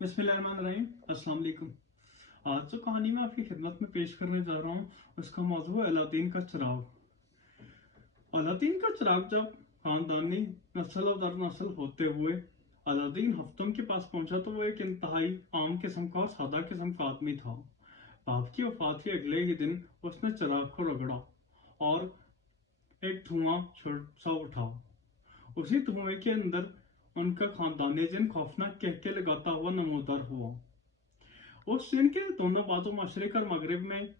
बिस्मिल्लाहिर्रहमानिर्रहीम। अस्सलाम वालेकुम। आज जो कहानी मैं आपकी खिदमत में पेश करने जा रहा हूँ उसका मौजू है अलादीन का चिराग। अलादीन का चिराग जब खानदानी नस्ल दर नस्ल होते हुए अलादीन हफ्तम के पास पहुंचा तो वो एक इंतहाई आम किस्म का और सादा किस्म का आदमी था। बाप की वफात के अगले ही दिन उसने चिराग को रगड़ा और एक धुआं सा उठा। उसी धुएं के अंदर उनका खानदानी जिन खौफनाक कहके लगाता हुआ नमूदार हुआ। उस दिन के दोनों बाजू मशरिक और मगरिब में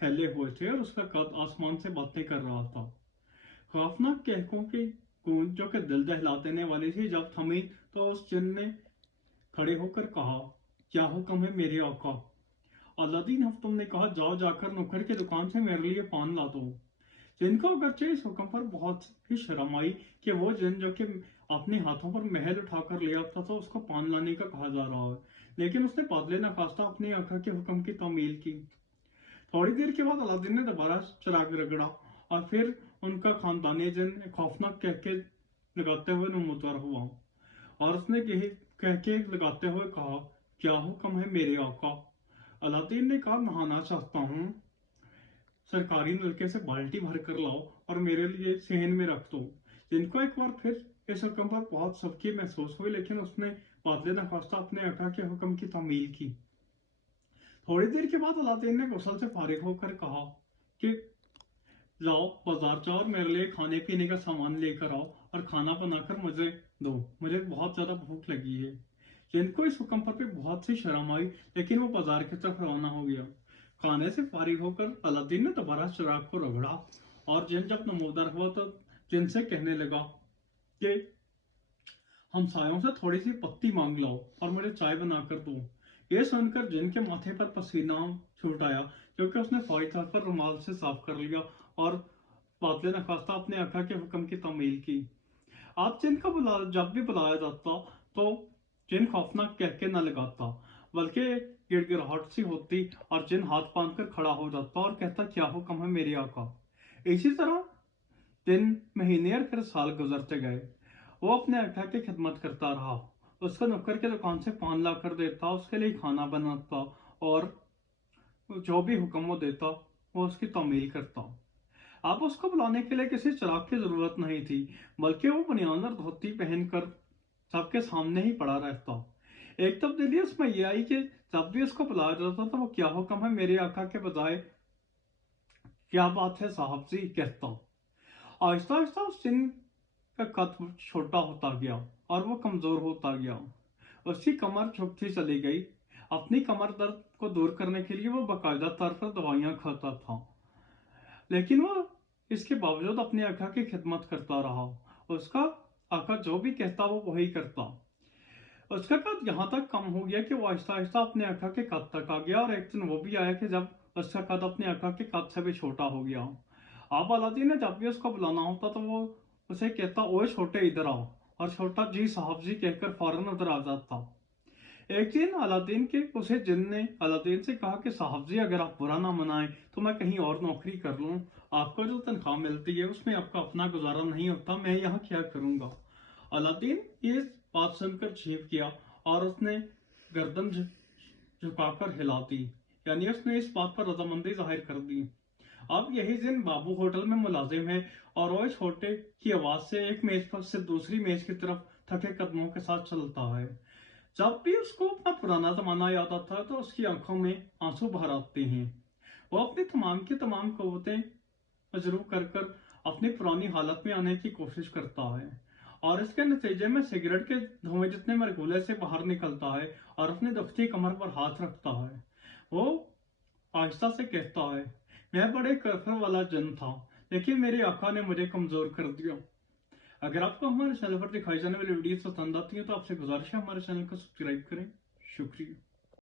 फैले हुए थे और उसका कद आसमान से बातें कर रहा था। खौफनाक कहकों की गूंज जो कि दिल दहला देने वाली थी जब थमी तो उस जिन ने खड़े होकर कहा, क्या हुक्म है मेरे आका। अलादीन हफ्तम ने कहा, जाओ जाकर नुक्कड़ की दुकान से मेरे लिए पान ला दो। जिनको अगरचे इस हुक्म पर बहुत ही शर्म आई कि वो जिन जो कि अपने हाथों पर महल उठाकर ले आता था उसको पान लाने का कहा जा रहा है, लेकिन उसने बदले नखास्ता अपनी आका के हुक्म की तामील की। थोड़ी देर के बाद अलादीन ने दोबारा चिराग रगड़ा और फिर उनका खानदानी जिन खौफनाक कह के लगाते हुए नमूदार हुआ और उसने कह के लगाते हुए कहा, क्या हुक्म है मेरे आका। अलादीन ने कहा, नहाना चाहता हूँ, सरकारी नलके से बाल्टी भर कर लाओ और मेरे लिए सेहन में रख दो। जिनको एक बार फिर इस हुक्म पर बहुत सबकी महसूस हुई, लेकिन उसने बादले नखास्ता अपने आका के हुक्म की तामील की। थोड़ी देर के बाद अलादीन ने गुस्से से फारिग होकर कहा कि जाओ बाजार जाओ और मेरे लिए खाने पीने का सामान लेकर आओ और खाना बनाकर मुझे दो, मुझे बहुत ज्यादा भूख लगी है। जिनको इस हुक्म पर भी बहुत सी शर्म आई, लेकिन वो बाजार की तरफ रवाना हो गया। खाने से फारिग होकर अलादीन ने दोबारा चिराग को रगड़ा और जिन जब नमूदार हुआ तो जिनसे कहने लगा कि हमसायों से थोड़ी सी पत्ती मांग लाओ और मुझे चाय बनाकर दो। ये सुनकर जिन के माथे पर पसीना छूट आया, क्योंकि उसने फौरी तौर पर रुमाल से साफ कर लिया और बादले नखास्ता अपने आका के हुक्म की तामील की। आप जिन का जब भी बुलाया जाता तो जिन खौफनाक कह के न लगाता, बल्कि गिड़गिड़ाहट सी होती और जिन हाथ बांध कर खड़ा हो जाता और कहता, क्या हुक्म है मेरे आका। इसी तरह दिन महीने और फिर साल गुजरते गए। वो अपने आका की खिदमत करता रहा, उसको नुक्कर की दुकान से पान ला कर देता, उसके लिए खाना बनाता और जो भी हुक्म वो देता वो उसकी तामील करता। अब उसको बुलाने के लिए किसी चिराग की जरूरत नहीं थी, बल्कि वो बनियान और धोती पहनकर सबके सामने ही पड़ा रहता। एक तब्दीली उसमें यह आई कि जब भी उसको बुलाया जाता तो वो क्या हुक्म है मेरे आका के बजाय क्या बात है साहब जी कहता। आहिस्ता आहिस्ता उस जिन का कद छोटा होता गया और वो कमजोर होता गया। उसकी कमर झुकती चली गई। अपनी कमर दर्द को दूर करने के लिए वो बाकायदा तौर पर दवाइयां खाता था, लेकिन वो इसके बावजूद अपने आका की खिदमत करता रहा। उसका आका जो भी कहता वो वही करता। उसका कद यहाँ तक कम हो गया कि वो आहिस्ता आहिस्ता अपने आका के कद तक आ गया और एक दिन वो भी आया कि जब उसका कद अपने आका के कद से भी छोटा हो गया। अब अलादीन ने जब भी उसको बुलाना होता तो वो उसे कहता, ओए छोटे इधर आओ, और छोटा जी साहब जी कहकर फौरन उधर आ जाता। एक दिन अलादीन के उसे जिन ने अलादीन से कहा कि साहब जी अगर आप बुरा ना मनाएं तो मैं कहीं और नौकरी कर लूं, आपको जो तनख्वाह मिलती है उसमें आपका अपना गुजारा नहीं होता, मैं यहाँ क्या करूंगा। अलादीन ये बात सुनकर चीख गया और उसने गर्दन झुकाकर हिला दी, यानी उसने इस बात पर रजामंदी जाहिर कर दी। अब यही दिन बाबू होटल में मुलाजिम है और वो छोटे की आवाज से एक मेज पर से दूसरी मेज की तरफ थके कदमों के साथ चलता है। जब भी उसको अपना पुराना जमाना याद आता है तो उसकी आंखों में आंसू भर आते हैं। वो अपनी तमाम की तमाम कुव्वतें मजरू कर कर अपनी पुरानी हालत में आने की कोशिश करता है और इसके नतीजे में सिगरेट के धुएं जितने मरगुले से बाहर निकलता है और अपनी दुखती कमर पर हाथ रखता है। वो आहिस्ता से कहता है, मैं बड़े करफर वाला जन था, लेकिन मेरे आका ने मुझे कमजोर कर दिया। अगर आपको हमारे चैनल पर दिखाई जाने वाली वीडियो पसंद आती है तो आपसे गुजारिश है हमारे चैनल को सब्सक्राइब करें। शुक्रिया।